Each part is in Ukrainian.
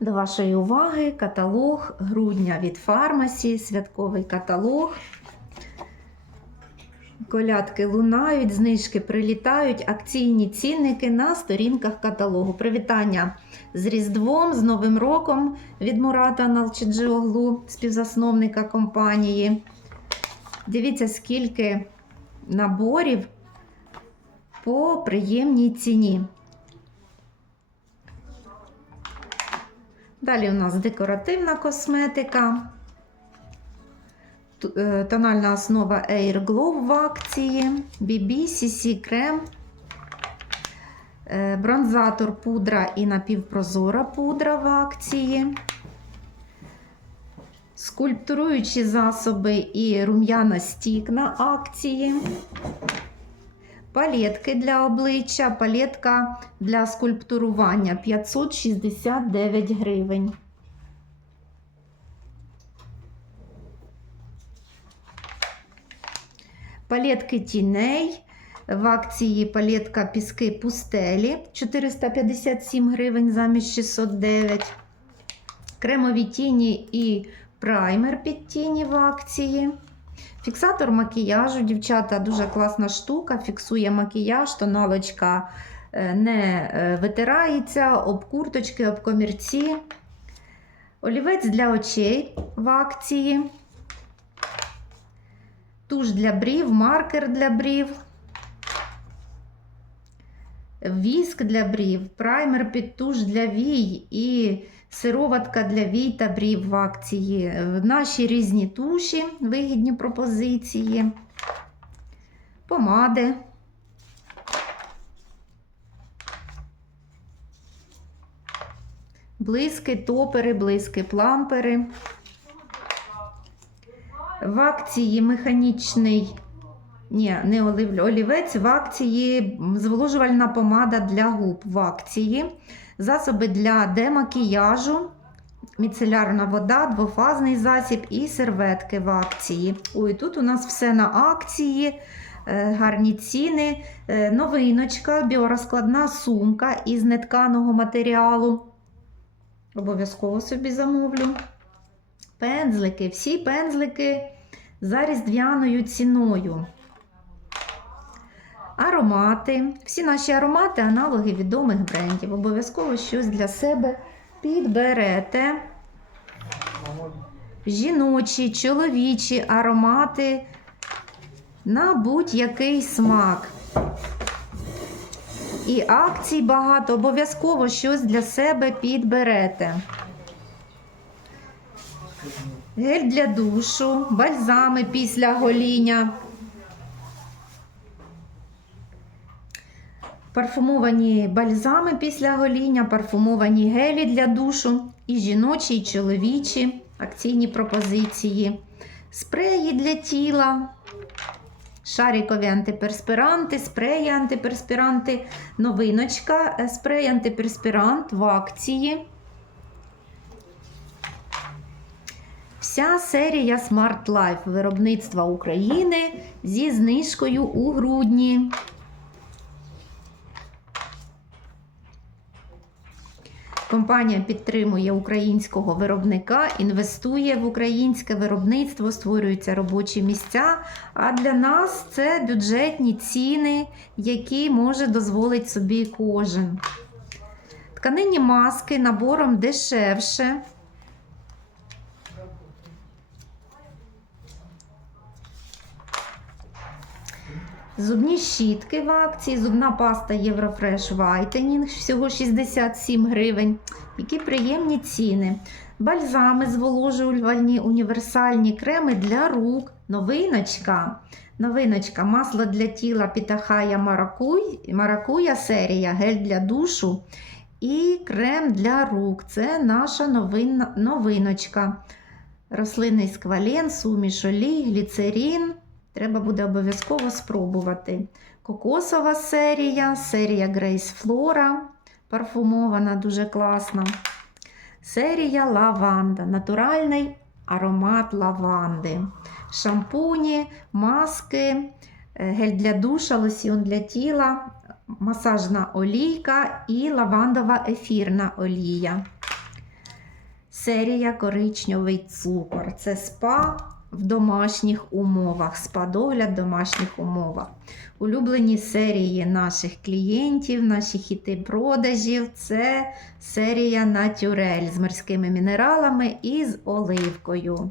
До вашої уваги каталог грудня від фармасі, святковий каталог. Колядки лунають, знижки прилітають, акційні цінники на сторінках каталогу. Привітання з Різдвом, з Новим роком від Мурата Налчиджіоглу, співзасновника компанії. Дивіться, скільки наборів по приємній ціні. Далі у нас декоративна косметика. Е, Тональна основа Air Glow в акції, BB, CC крем, е, бронзатор пудра і напівпрозора пудра в акції. Скульптуруючі засоби і рум'яна стік на акції. Палетки для обличчя, палетка для скульптурування 569 гривень. Палетки тіней. В акції палетка піски пустелі 457 гривень замість 609. Кремові тіні і праймер під тіні в акції. Фіксатор макіяжу, дівчата, дуже класна штука. Фіксує макіяж, тоналочка е, не е, витирається, об курточки, об комірці. Олівець для очей в акції. Туш для брів, маркер для брів. Віск для брів, праймер під туш для вій і сироватка для вій та брів в акції. Наші різні туші, вигідні пропозиції, помади. Блиски, топери, блиски, плампери. В акції механічний, ні, не олив- олівець, в акції зволожувальна помада для губ в акції, засоби для демакіяжу, міцелярна вода, двофазний засіб і серветки в акції. Ой, тут у нас все на акції, е, гарні ціни, Е, новиночка, біорозкладна сумка із нетканого матеріалу. Обов'язково собі замовлю. Пензлики, всі пензлики за різдвяною ціною. Аромати. Всі наші аромати аналоги відомих брендів. Обов'язково щось для себе підберете. Жіночі, чоловічі аромати на будь-який смак. І акцій багато, обов'язково щось для себе підберете. Гель для душу, бальзами після гоління. Парфумовані бальзами після гоління, парфумовані гелі для душу, і жіночі, і чоловічі акційні пропозиції, спреї для тіла, шарикові антиперспіранти, спреї антиперспіранти, новиночка, е, спрей антиперспірант в акції. Вся серія Smart Life виробництва України зі знижкою у грудні. Компанія підтримує українського виробника, інвестує в українське виробництво, створюються робочі місця. А для нас це бюджетні ціни, які може дозволити собі кожен. Тканинні маски набором дешевше. Зубні щітки в акції, зубна паста Єврофреш Whitening, всього 67 гривень. Які приємні ціни. Бальзами зволожувальні універсальні креми для рук. Новиночка. Новиночка. Масло для тіла Пітахая Маракуй, Маракуя серія, гель для душу і крем для рук. Це наша новинна, новиночка. Рослинний сквален, суміш олій, гліцерин. Треба буде обов'язково спробувати. Кокосова серія, серія Grace Flora, парфумована, дуже класна. Серія лаванда, натуральний аромат лаванди. Шампуні, маски, е, гель для душа, лосьйон для тіла, масажна олійка і лавандова ефірна олія. серія коричневий цукор. Це спа в домашніх умовах, спа-догляд в домашніх умовах. Улюблені серії наших клієнтів, наші хіти продажів це серія Натюрель з морськими мінералами і з оливкою.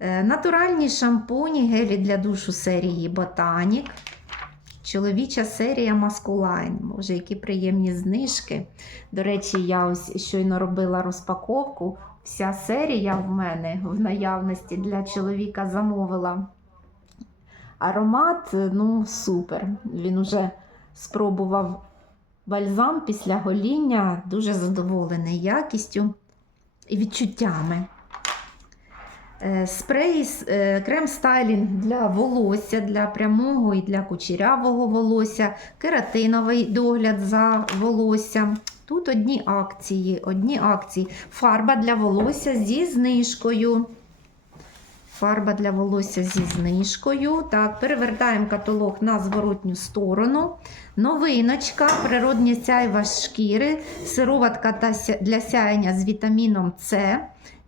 Е, Натуральні шампуні, гелі для душу серії Ботанік. Чоловіча серія Маскулайн. Боже, які приємні знижки. До речі, я ось щойно робила розпаковку. Вся серія в мене в наявності для чоловіка замовила. Аромат, ну, супер. Він уже спробував бальзам після гоління, дуже задоволений якістю і відчуттями. Е, Спрей, е, крем стайлінг для волосся, для прямого і для кучерявого волосся, кератиновий догляд за волоссям. Тут одні акції, одні акції. Фарба для волосся зі знижкою. Фарба для волосся зі знижкою. Так, перевертаємо каталог на зворотню сторону. Новиночка, природні сяйва шкіри, сироватка для сяєння з вітаміном С.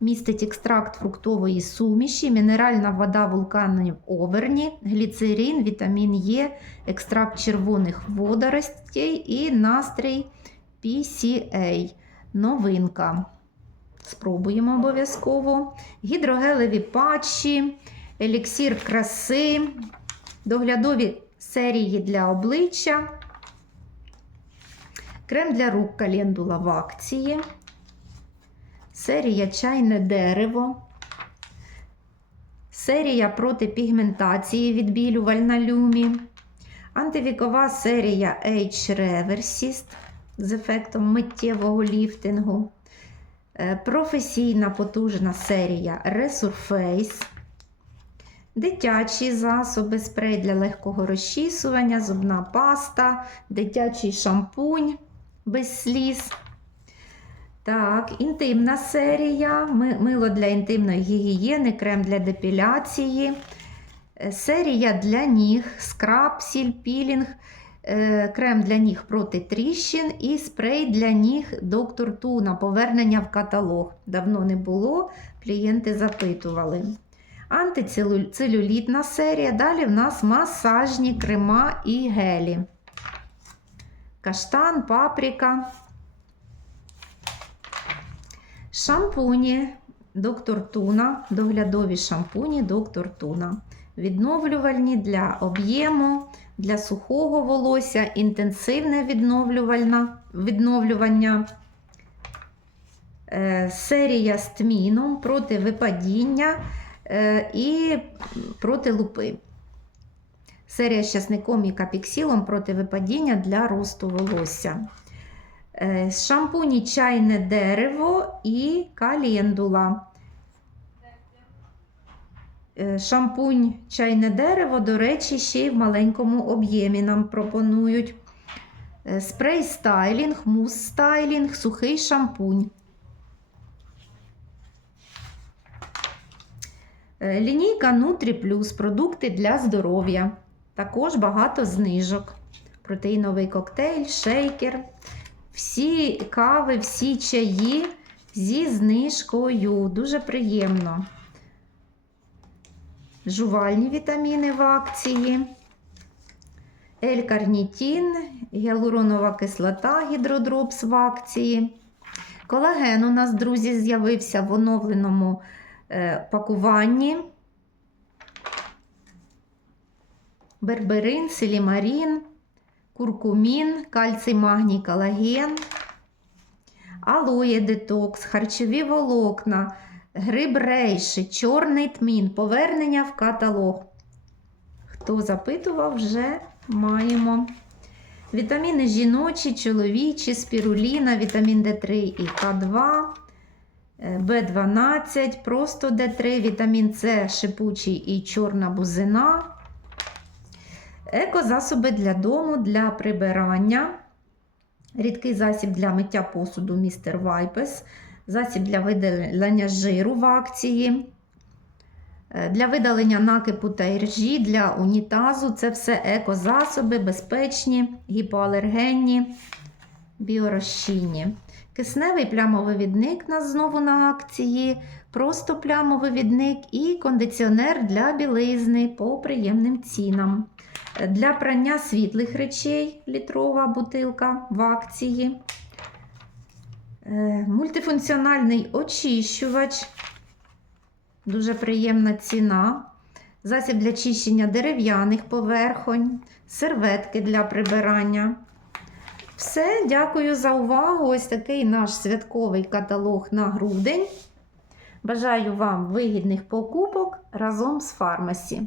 Містить екстракт фруктової суміші, мінеральна вода вулканів Оверні, гліцерин, вітамін Е, екстракт червоних водоростей і настрій PCA. Новинка. Спробуємо обов'язково. Гідрогелеві патчі, еліксір краси, доглядові серії для обличчя, крем для рук календула в акції. Серія чайне дерево. Серія проти пігментації відбілювальна люмі. Антивікова серія H Reversist з ефектом миттєвого ліфтингу. Е, Професійна потужна серія Resurface. Дитячі засоби, спрей для легкого розчісування, зубна паста, дитячий шампунь без сліз. Так, інтимна серія, мило для інтимної гігієни, крем для депіляції. Е, Серія для ніг, скраб, сіль, пілінг, крем для ніг проти тріщин і спрей для ніг доктор Туна. Повернення в каталог. Давно не було, клієнти запитували. Антицелюлітна серія. Далі в нас масажні крема і гелі. Каштан, паприка. Шампуні доктор Туна, доглядові шампуні доктор Туна. Відновлювальні для об'єму, для сухого волосся, інтенсивне відновлювання. Е, серія з тміном проти випадіння е, і проти лупи. Серія з часником і капіксілом проти випадіння для росту волосся. Е, Шампуні чайне дерево і календула. Е, Шампунь чайне дерево, до речі, ще й в маленькому об'ємі нам пропонують. Е, Спрей стайлінг, мус стайлінг, сухий шампунь. Е, Лінійка Нутрі Плюс продукти для здоров'я. Також багато знижок. Протеїновий коктейль, шейкер. Всі кави, всі чаї зі знижкою. Дуже приємно. Жувальні вітаміни в акції. L-карнітін, гіалуронова кислота, гідродропс в акції. Колаген у нас, друзі, з'явився в оновленому е, пакуванні. Берберин, селімарін, куркумін, кальцій, магній, колаген, алоє детокс, харчові волокна, гриб рейши, чорний тмін, повернення в каталог. Хто запитував, вже маємо. Вітаміни жіночі, чоловічі, спіруліна, вітамін Д3 і К2, В12, просто Д3, вітамін С, шипучий і чорна бузина. Екозасоби для дому, для прибирання. Рідкий засіб для миття посуду містер Вайпес. Засіб для видалення жиру в акції. Е, Для видалення накипу та іржі, для унітазу. Це все екозасоби, безпечні, гіпоалергенні, біорозчинні. Кисневий плямовивідник у нас знову на акції, просто плямовивідник і кондиціонер для білизни по приємним цінам. Для прання світлих речей літрова бутилка в акції. Е, Мультифункціональний очищувач. Дуже приємна ціна. Засіб для чищення дерев'яних поверхонь, серветки для прибирання. Все, дякую за увагу. Ось такий наш святковий каталог на грудень. Бажаю вам вигідних покупок разом з фармасі.